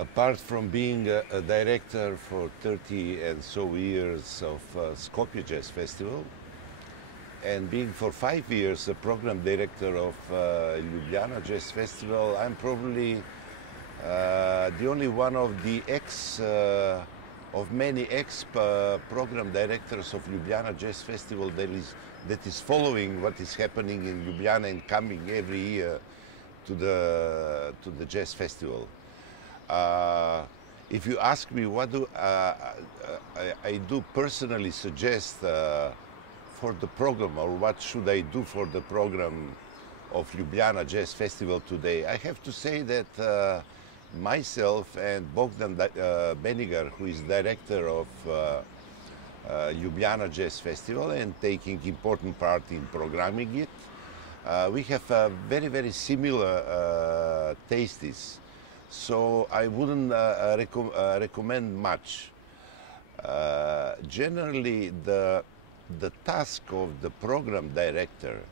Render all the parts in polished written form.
Apart from being a director for 30 and so years of Skopje Jazz Festival, and being for 5 years a program director of Ljubljana Jazz Festival, I'm probably the only one of the many program directors of Ljubljana Jazz Festival that is following what is happening in Ljubljana and coming every year to the jazz festival. If you ask me what do I do personally suggest for the program, or what should I do for the program of Ljubljana Jazz Festival today, I have to say that myself and Bogdan Benigar, who is director of Ljubljana Jazz Festival and taking important part in programming it, we have very, very similar tastes. So I wouldn't recommend much. Generally, the task of the program director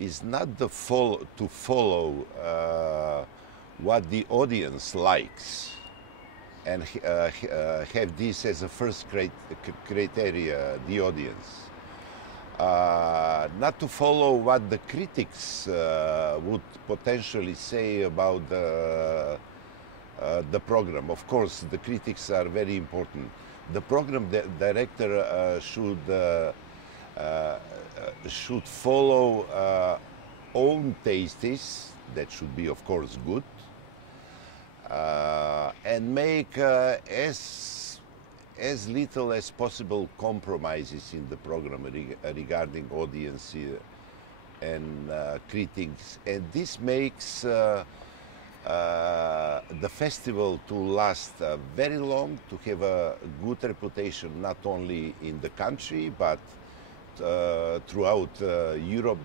is not to follow what the audience likes and have this as a first criteria, the audience. Not to follow what the critics would potentially say about the program. Of course, the critics are very important. The program director should follow own tastes, that should be, of course, good, and make as little as possible compromises in the program regarding audience and critics. And this makes the festival to last very long, to have a good reputation not only in the country but throughout Europe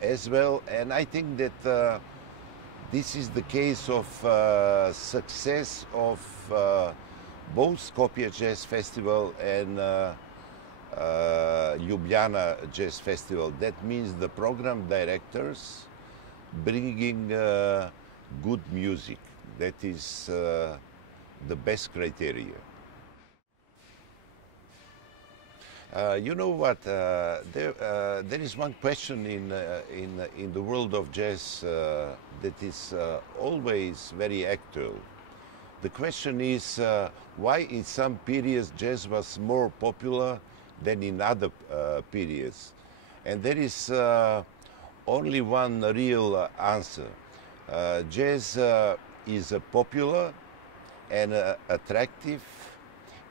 as well. And I think that this is the case of success of both Skopje Jazz Festival and Ljubljana Jazz Festival. That means the program directors bringing good music. That is the best criteria. You know what? There is one question in the world of jazz that is always very actual. The question is why in some periods jazz was more popular than in other periods. And there is only one real answer. Jazz is popular and attractive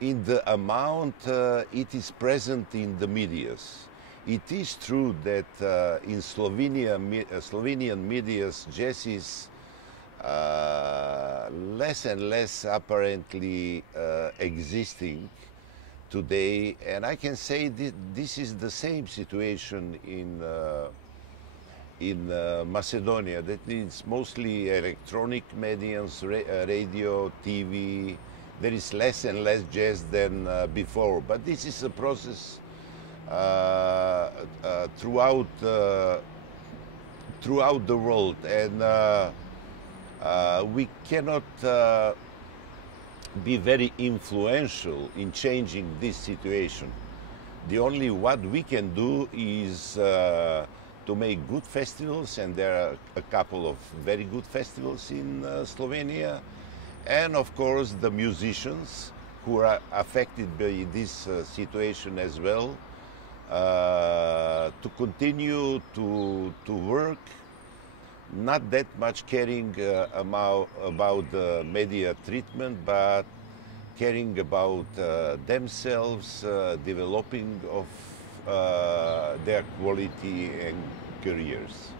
in the amount it is present in the medias. It is true that in Slovenian medias, jazz is less and less apparently existing today, and I can say this is the same situation in Macedonia. That means mostly electronic mediums, radio, TV. There is less and less jazz than before, but this is a process throughout the world, and we cannot be very influential in changing this situation. The only what we can do is to make good festivals, and there are a couple of very good festivals in Slovenia, and of course the musicians who are affected by this situation as well, to continue to work, not that much caring about the media treatment, but caring about themselves, developing of their quality and careers.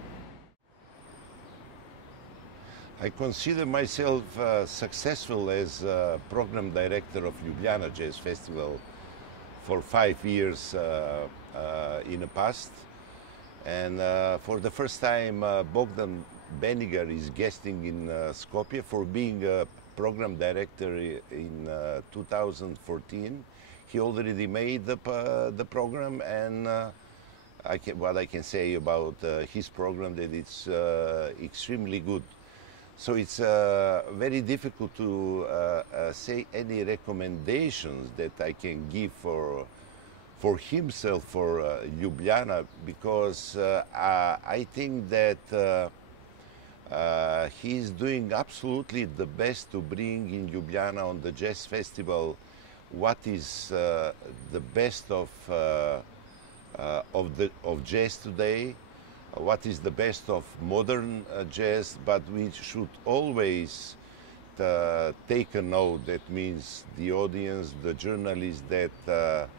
I consider myself successful as a program director of Ljubljana Jazz Festival for 5 years in the past. And for the first time, Bogdan Benigar is guesting in Skopje for being a program director in 2014. He already made the program, and what I can say about his program, that it's extremely good. So it's very difficult to say any recommendations that I can give for himself for Ljubljana, because I think that he's doing absolutely the best to bring in Ljubljana on the jazz festival what is the best of jazz today, what is the best of modern jazz, but we should always take a note. That means the audience, the journalists, that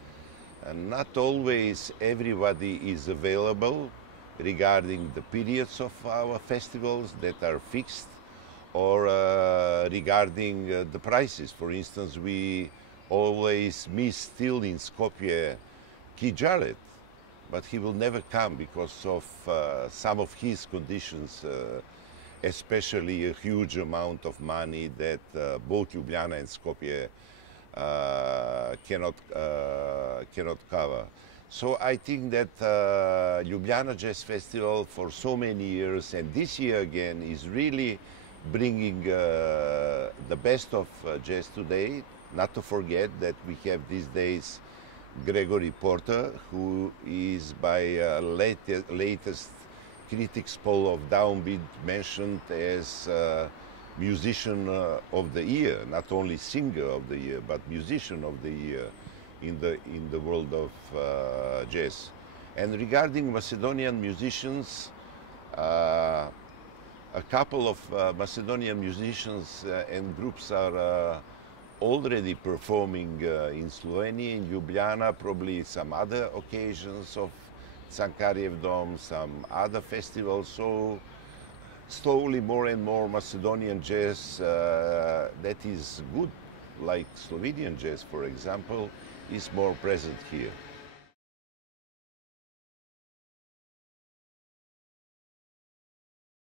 not always everybody is available regarding the periods of our festivals that are fixed, or regarding the prices. For instance, we always miss still in Skopje Key Jarrett, but he will never come because of some of his conditions, especially a huge amount of money that both Ljubljana and Skopje cannot cover. So I think that Ljubljana Jazz Festival for so many years, and this year again, is really bringing the best of jazz today. Not to forget that we have these days Gregory Porter, who is by latest critics poll of Downbeat mentioned as musician of the year, not only singer of the year, but musician of the year in the world of jazz. And regarding Macedonian musicians, a couple of Macedonian musicians and groups are already performing in Slovenia, in Ljubljana, probably some other occasions of Cankarjev Dom, some other festivals. So slowly more and more Macedonian jazz that is good, like Slovenian jazz, for example, is more present here.